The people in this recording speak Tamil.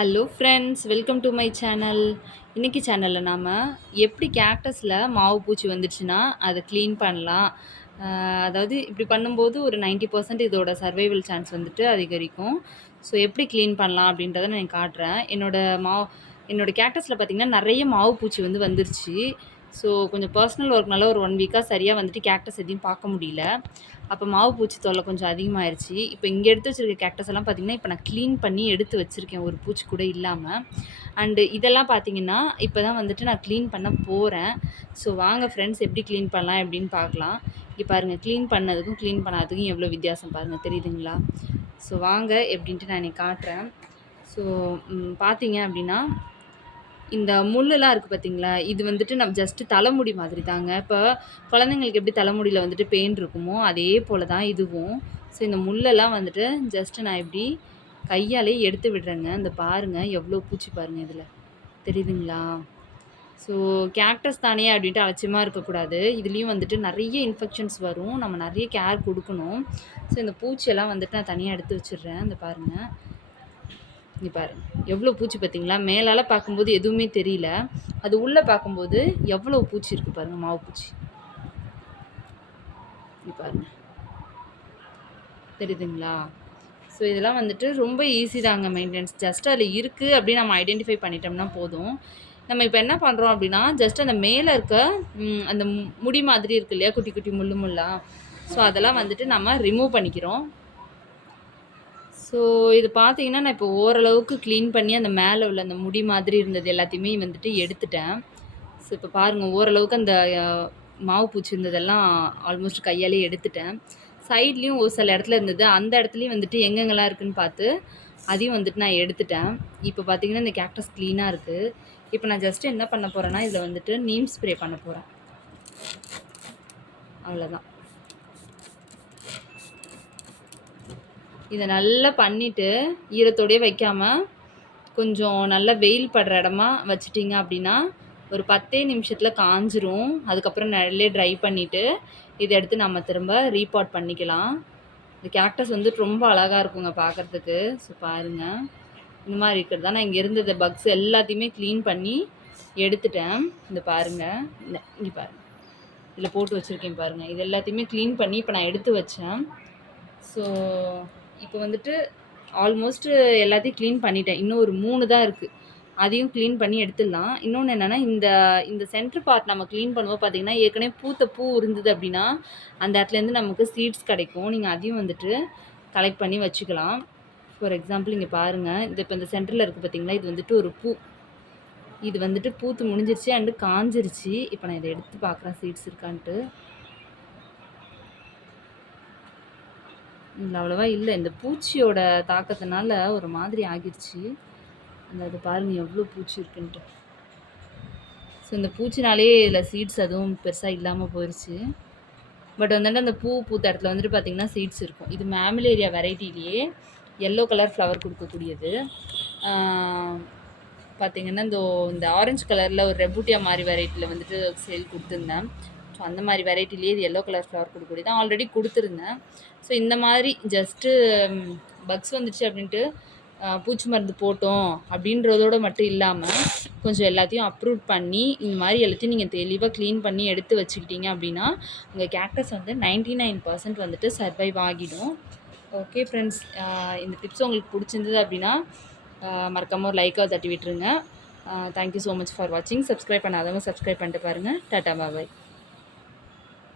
Hello friends, welcome to my channel. இன்றைக்கி சேனலில் நாம் எப்படி கேக்டஸில் மாவு பூச்சி வந்துடுச்சுன்னா அதை க்ளீன் பண்ணலாம். அதாவது இப்படி பண்ணும்போது ஒரு 90% இதோட சர்வைவல் சான்ஸ் வந்துட்டு அதிகரிக்கும். ஸோ எப்படி க்ளீன் பண்ணலாம் அப்படின்றத நான் காட்டுறேன். என்னோடய கேக்டஸில் பார்த்திங்கன்னா நிறைய மாவு பூச்சி வந்துருச்சு. ஸோ கொஞ்சம் பர்சனல் ஒர்க்னால ஒரு 1 வீக்காக சரியாக வந்துட்டு கேக்டஸ் எதையும் பார்க்க முடியல. அப்போ மாவு பூச்சி தொல்லை கொஞ்சம் அதிகமாகிடுச்சு. இப்போ இங்கே எடுத்து வச்சுருக்க கேக்டஸ் எல்லாம் பார்த்திங்கன்னா இப்போ நான் க்ளீன் பண்ணி எடுத்து வச்சுருக்கேன், ஒரு பூச்சி கூட இல்லாமல். அண்டு இதெல்லாம் பார்த்திங்கன்னா இப்போ தான் வந்துட்டு நான் க்ளீன் பண்ண போகிறேன். ஸோ வாங்க ஃப்ரெண்ட்ஸ், எப்படி க்ளீன் பண்ணலாம் எப்படின்னு பார்க்கலாம். இப்போ பாருங்கள், க்ளீன் பண்ணதுக்கும் க்ளீன் பண்ணாததுக்கும் எவ்வளோ வித்தியாசம் பாருங்கள், தெரியுதுங்களா? ஸோ வாங்க எப்படின்ட்டு நான் இன்றைக்கி காட்டுறேன். ஸோ பார்த்தீங்க அப்படின்னா இந்த முள்ளெல்லாம் இருக்குது பார்த்தீங்களா, இது வந்துட்டு நம்ம ஜஸ்ட்டு தலைமுடி மாதிரி தாங்க. இப்போ குழந்தைங்களுக்கு எப்படி தலைமுடியில் வந்துட்டு பெயின் இருக்குமோ அதே போல் தான் இதுவும். ஸோ இந்த முள்ளெல்லாம் வந்துட்டு ஜஸ்ட்டு நான் இப்படி கையாலே எடுத்து விடுறேங்க. இந்த பாருங்கள் எவ்வளோ பூச்சி பாருங்கள், இதில் தெரியுதுங்களா? ஸோ கேக்டஸ் தானே அப்படின்ட்டு அலட்சியமாக இருக்கக்கூடாது. இதுலேயும் வந்துட்டு நிறைய இன்ஃபெக்ஷன்ஸ் வரும், நம்ம நிறைய கேர் கொடுக்கணும். ஸோ இந்த பூச்சியெல்லாம் வந்துட்டு நான் தனியாக எடுத்து வச்சிடுறேன். இந்த பாருங்கள், இங்கே பாருங்க எவ்வளோ பூச்சி பார்த்தீங்களா? மேலால் பார்க்கும்போது எதுவுமே தெரியல, அது உள்ளே பார்க்கும்போது எவ்வளோ பூச்சி இருக்குது பாருங்கள், மாவு பூச்சி. இங்கே பாருங்க, தெரியுதுங்களா? ஸோ இதெல்லாம் வந்துட்டு ரொம்ப ஈஸி தாங்க மெயின்டெனன்ஸ். ஜஸ்ட் அதில் இருக்குது அப்படின்னு நம்ம ஐடென்டிஃபை பண்ணிட்டோம்னா போதும். நம்ம இப்போ என்ன பண்ணுறோம் அப்படின்னா, ஜஸ்ட் அந்த மேலே இருக்க அந்த முடி மாதிரி இருக்கு இல்லையா, குட்டி குட்டி முள்ளாக, ஸோ அதெல்லாம் வந்துட்டு நம்ம ரிமூவ் பண்ணிக்கிறோம். ஸோ இது பார்த்தீங்கன்னா நான் இப்போ ஓரளவுக்கு க்ளீன் பண்ணி அந்த மேலே உள்ள அந்த முடி மாதிரி இருந்தது எல்லாத்தையுமே வந்துட்டு எடுத்துட்டேன். ஸோ இப்போ பாருங்கள், ஓரளவுக்கு அந்த மாவு பூச்சி இருந்ததெல்லாம் ஆல்மோஸ்ட் கையாலே எடுத்துட்டேன். சைட்லேயும் ஒரு சில இடத்துல இருந்தது, அந்த இடத்துலையும் வந்துட்டு எங்கெங்கெல்லாம் இருக்குதுன்னு பார்த்து அதையும் வந்துட்டு நான் எடுத்துட்டேன். இப்போ பார்த்தீங்கன்னா இந்த கேக்டஸ் க்ளீனாக இருக்குது. இப்போ நான் ஜஸ்ட்டு என்ன பண்ண போகிறேன்னா, இதில் வந்துட்டு நீம் ஸ்ப்ரே பண்ண போகிறேன், அவ்வளோதான். இதை நல்லா பண்ணிவிட்டு ஈரத்தோடையே வைக்காமல் கொஞ்சம் நல்லா வெயில் படுற இடமா வச்சிட்டிங்க அப்படின்னா ஒரு 10 நிமிஷத்தில் காஞ்சிரும். அதுக்கப்புறம் நிழலே ட்ரை பண்ணிவிட்டு இதை எடுத்து நம்ம திரும்ப ரீபாட் பண்ணிக்கலாம். இந்த கேக்டஸ் வந்துட்டு ரொம்ப அழகாக இருக்குங்க பார்க்குறதுக்கு. ஸோ பாருங்கள், இந்த மாதிரி இருக்கிறது தான். நான் இங்கே இருந்தது பக்ஸ் எல்லாத்தையுமே க்ளீன் பண்ணி எடுத்துட்டேன். இந்த பாருங்கள், இங்கே பாருங்கள், இதில் போட்டு வச்சுருக்கேன் பாருங்கள். இது எல்லாத்தையுமே க்ளீன் பண்ணி இப்போ நான் எடுத்து வச்சேன். ஸோ இப்போ வந்துட்டு ஆல்மோஸ்ட்டு எல்லாத்தையும் க்ளீன் பண்ணிட்டேன். இன்னும் ஒரு 3 தான் இருக்குது, அதையும் க்ளீன் பண்ணி எடுத்துடலாம். இன்னொன்று என்னென்னா, இந்த சென்ட்ரு பார்ட் நம்ம க்ளீன் பண்ணும்போது பார்த்திங்கன்னா ஏற்கனவே பூத்த பூ இருந்தது அப்படின்னா அந்த இடத்துலேருந்து நமக்கு சீட்ஸ் கிடைக்கும். நீங்கள் அதையும் வந்துட்டு கலெக்ட் பண்ணி வச்சுக்கலாம். ஃபார் எக்ஸாம்பிள் இங்கே பாருங்கள், இது இப்போ இந்த சென்டரில் இருக்குது பார்த்திங்களா, இது வந்துட்டு ஒரு பூ. இது வந்துட்டு பூத்து முடிஞ்சிருச்சு அண்டு காஞ்சிருச்சு. இப்போ நான் இதை எடுத்து பார்க்குறேன் சீட்ஸ் இருக்கான்ட்டு. இல்லை, அவ்வளோவா இல்லை. இந்த பூச்சியோட தாக்கத்தினால ஒரு மாதிரி ஆகிடுச்சு. அது பாருங்கள் எவ்வளோ பூச்சி இருக்குன்ட்டு. ஸோ இந்த பூச்சினாலே இதில் சீட்ஸ் அதுவும் பெருசாக இல்லாமல் போயிடுச்சு. பட் வந்துட்டு அந்த பூத்த இடத்துல வந்துட்டு பார்த்திங்கன்னா சீட்ஸ் இருக்கும். இது மேமிலேரியா வெரைட்டிலேயே எல்லோ கலர் ஃப்ளவர் கொடுக்கக்கூடியது. பார்த்திங்கன்னா இந்த ஆரஞ்சு கலரில் ஒரு ரெபூட்டியா மாதிரி வெரைட்டியில் வந்துட்டு சேல் கொடுத்துருந்தேன். ஸோ அந்த மாதிரி வெரைட்டிலேயே இது எல்லோ கலர் ஃப்ளவர் கொடுக்கக்கூடிய தான் ஆல்ரெடி கொடுத்துருந்தேன். ஸோ இந்த மாதிரி ஜஸ்ட்டு பக்ஸ் வந்துச்சு அப்படின்ட்டு பூச்சி மருந்து போட்டோம் அப்படின்றதோடு மட்டும் இல்லாமல் கொஞ்சம் எல்லாத்தையும் அப்ரூவ் பண்ணி இந்த மாதிரி எல்லாத்தையும் நீங்கள் தெளிவாக க்ளீன் பண்ணி எடுத்து வச்சுக்கிட்டீங்க அப்படின்னா உங்கள் கேக்டஸ் வந்து 99% வந்துட்டு சர்வைவ் ஆகிடும். ஓகே ஃப்ரெண்ட்ஸ், இந்த டிப்ஸ் உங்களுக்கு பிடிச்சிருந்தது அப்படின்னா மறக்காமல் ஒரு லைக்காக தட்டி விட்டுருங்க. தேங்க்யூ ஸோ மச் ஃபார் வாட்சிங். சப்ஸ்கிரைப் பண்ணாதவங்க சப்ஸ்கிரைப் பண்ணிட்டு பாருங்கள். டாட்டா பாய்.